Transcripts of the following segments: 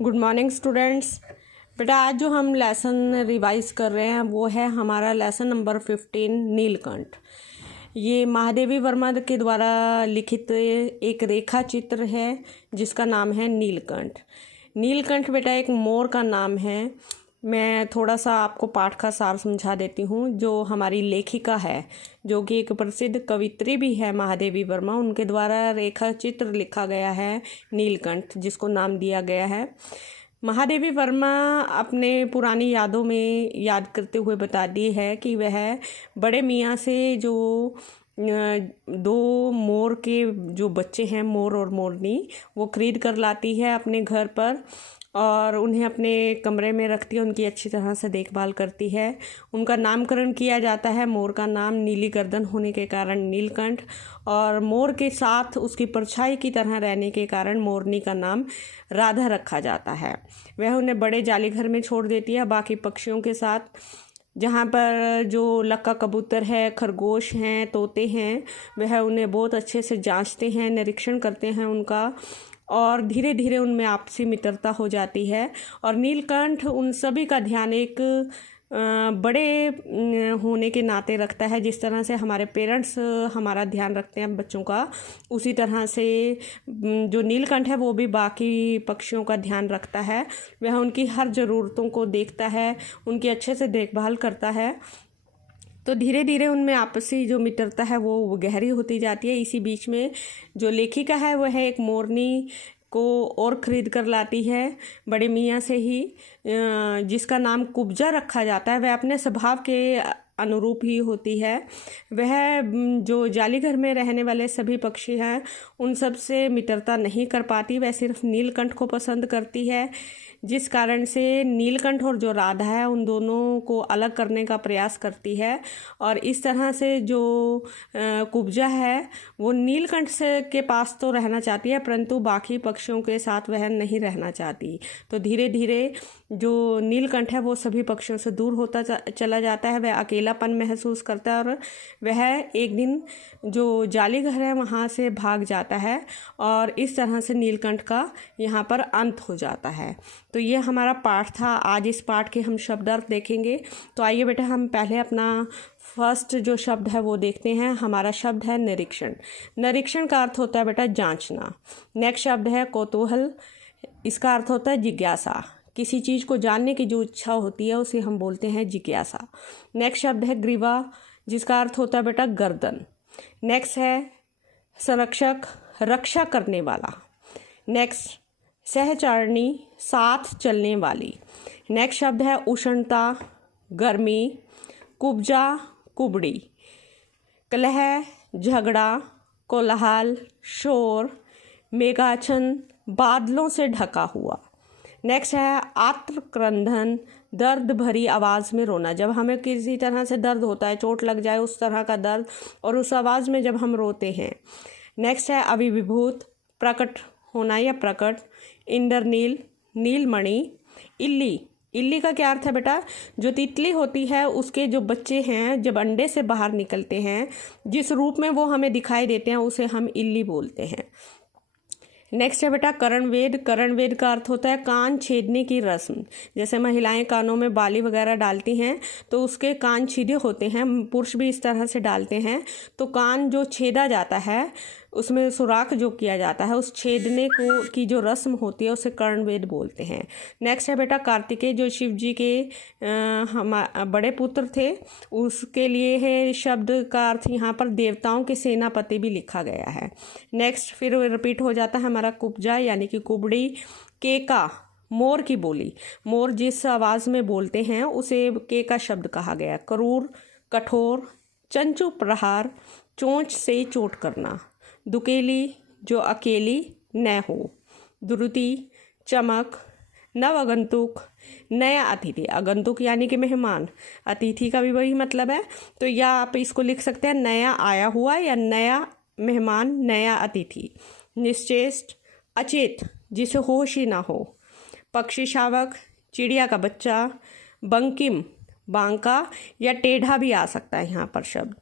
Good morning students. बेटा आज जो हम लेसन रिवाइज कर रहे हैं वो है हमारा लेसन नंबर 15 नीलकंठ। ये महादेवी वर्मा के द्वारा लिखित एक रेखा चित्र है जिसका नाम है नीलकंठ। नीलकंठ बेटा एक मोर का नाम है। मैं थोड़ा सा आपको पाठ का सार समझा देती हूँ। जो हमारी लेखिका है जो कि एक प्रसिद्ध कवित्री भी है महादेवी वर्मा, उनके द्वारा रेखा चित्र लिखा गया है नीलकंठ, जिसको नाम दिया गया है। महादेवी वर्मा अपने पुरानी यादों में याद करते हुए बताती है कि वह बड़े मियाँ से जो दो मोर के जो बच्चे हैं, मोर और मोरनी, वो खरीद कर लाती है अपने घर पर और उन्हें अपने कमरे में रखती है, उनकी अच्छी तरह से देखभाल करती है। उनका नामकरण किया जाता है। मोर का नाम नीली गर्दन होने के कारण नीलकंठ और मोर के साथ उसकी परछाई की तरह रहने के कारण मोरनी का नाम राधा रखा जाता है। वह उन्हें बड़े जाली घर में छोड़ देती है बाकी पक्षियों के साथ, जहाँ पर जो लक्का कबूतर है, खरगोश हैं, तोते हैं, वह उन्हें बहुत अच्छे से जांचते हैं, निरीक्षण करते हैं उनका, और धीरे धीरे उनमें आपसी मित्रता हो जाती है। और नीलकंठ उन सभी का ध्यान एक बड़े होने के नाते रखता है। जिस तरह से हमारे पेरेंट्स हमारा ध्यान रखते हैं बच्चों का, उसी तरह से जो नीलकंठ है वो भी बाकी पक्षियों का ध्यान रखता है। वह उनकी हर ज़रूरतों को देखता है, उनकी अच्छे से देखभाल करता है। तो धीरे धीरे उनमें आपसी जो मित्रता है वो गहरी होती जाती है। इसी बीच में जो लेखिका है वह एक मोरनी को और ख़रीद कर लाती है बड़े मियाँ से ही, जिसका नाम कुब्जा रखा जाता है। वह अपने स्वभाव के अनुरूप ही होती है। वह जो जाली घर में रहने वाले सभी पक्षी हैं उन सब से मित्रता नहीं कर पाती, वह सिर्फ नीलकंठ को पसंद करती है, जिस कारण से नीलकंठ और जो राधा है उन दोनों को अलग करने का प्रयास करती है। और इस तरह से जो कुब्जा है वो नीलकंठ से के पास तो रहना चाहती है परंतु बाकी पक्षियों के साथ वह नहीं रहना चाहती। तो धीरे धीरे जो नीलकंठ है वो सभी पक्षियों से दूर होता चला जाता है। वह अकेलापन महसूस करता है और वह एक दिन जो जाली घर है वहाँ से भाग जाता है और इस तरह से नीलकंठ का यहाँ पर अंत हो जाता है। तो ये हमारा पाठ था। आज इस पाठ के हम शब्दार्थ देखेंगे। तो आइए बेटा हम पहले अपना फर्स्ट जो शब्द है वो देखते हैं। हमारा शब्द है निरीक्षण। निरीक्षण का अर्थ होता है बेटा जांचना। नेक्स्ट शब्द है कौतूहल। इसका अर्थ होता है जिज्ञासा। किसी चीज़ को जानने की जो इच्छा होती है उसे हम बोलते हैं जिज्ञासा। नेक्स्ट शब्द है ग्रीवा, जिसका अर्थ होता है बेटा गर्दन। नेक्स्ट है संरक्षक, रक्षा करने वाला। नेक्स्ट सहचारिणी, साथ चलने वाली। नेक्स्ट शब्द है उष्णता, गर्मी। कुब्जा, कुबड़ी। कलह, झगड़ा। कोलाहल, शोर। मेघाच्छन्न, बादलों से ढका हुआ। नेक्स्ट है आर्तक्रंदन, दर्द भरी आवाज़ में रोना। जब हमें किसी तरह से दर्द होता है, चोट लग जाए उस तरह का दर्द, और उस आवाज़ में जब हम रोते हैं। नेक्स्ट है अभिविभूत, प्रकट होना या प्रकट। इंद्रनील, नीलमणि। इल्ली, इल्ली का क्या अर्थ है बेटा? जो तितली होती है उसके जो बच्चे हैं जब अंडे से बाहर निकलते हैं, जिस रूप में वो हमें दिखाई देते हैं उसे हम इल्ली बोलते हैं। नेक्स्ट है बेटा करणवेद। करणवेद का अर्थ होता है कान छेदने की रस्म। जैसे महिलाएं कानों में बाली वगैरह डालती हैं तो उसके कान छेदे होते हैं, पुरुष भी इस तरह से डालते हैं। तो कान जो छेदा जाता है, उसमें सुराख जो किया जाता है, उस छेदने को की जो रस्म होती है उसे कर्णवेद बोलते हैं। नेक्स्ट है बेटा कार्तिकेय, जो शिव जी के बड़े पुत्र थे, उसके लिए है शब्द का अर्थ यहाँ पर देवताओं के सेनापति भी लिखा गया है। नेक्स्ट फिर रिपीट हो जाता है हमारा कुब्जा यानी कि कुबड़ी। केका, मोर की बोली। मोर जिस आवाज़ में बोलते हैं उसे केका शब्द कहा गया। क्रूर, कठोर। चंचु प्रहार, चोंच से चोट करना। दुकेली, जो अकेली न हो। द्रुति, चमक। नव आगंतुक, नया अतिथि। आगंतुक यानी कि मेहमान, अतिथि का भी वही मतलब है। तो या आप इसको लिख सकते हैं नया आया हुआ या नया मेहमान, नया अतिथि। निश्चेष्ट, अचेत, जिसे होश ही ना हो। पक्षी शावक, चिड़िया का बच्चा। बंकिम, बांका या टेढ़ा भी आ सकता है यहाँ पर शब्द।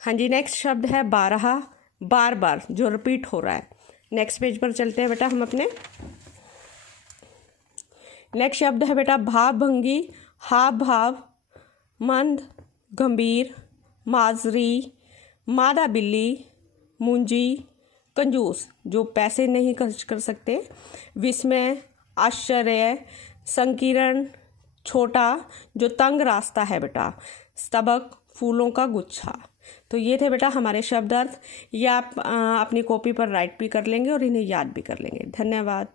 हाँ जी, नेक्स्ट शब्द है बारहा, बार बार, जो रिपीट हो रहा है। नेक्स्ट पेज पर चलते हैं बेटा हम अपने। नेक्स्ट शब्द है बेटा भावभंगी, हाव भाव, मंद, गंभीर, माजरी, मादा बिल्ली, मुंजी, कंजूस जो पैसे नहीं खर्च कर सकते, विस्मय, आश्चर्य, संकीर्ण, छोटा जो तंग रास्ता है बेटा, स्तबक फूलों का गुच्छा। तो ये थे बेटा हमारे शब्द अर्थ। ये आप अपनी कॉपी पर राइट भी कर लेंगे और इन्हें याद भी कर लेंगे। धन्यवाद।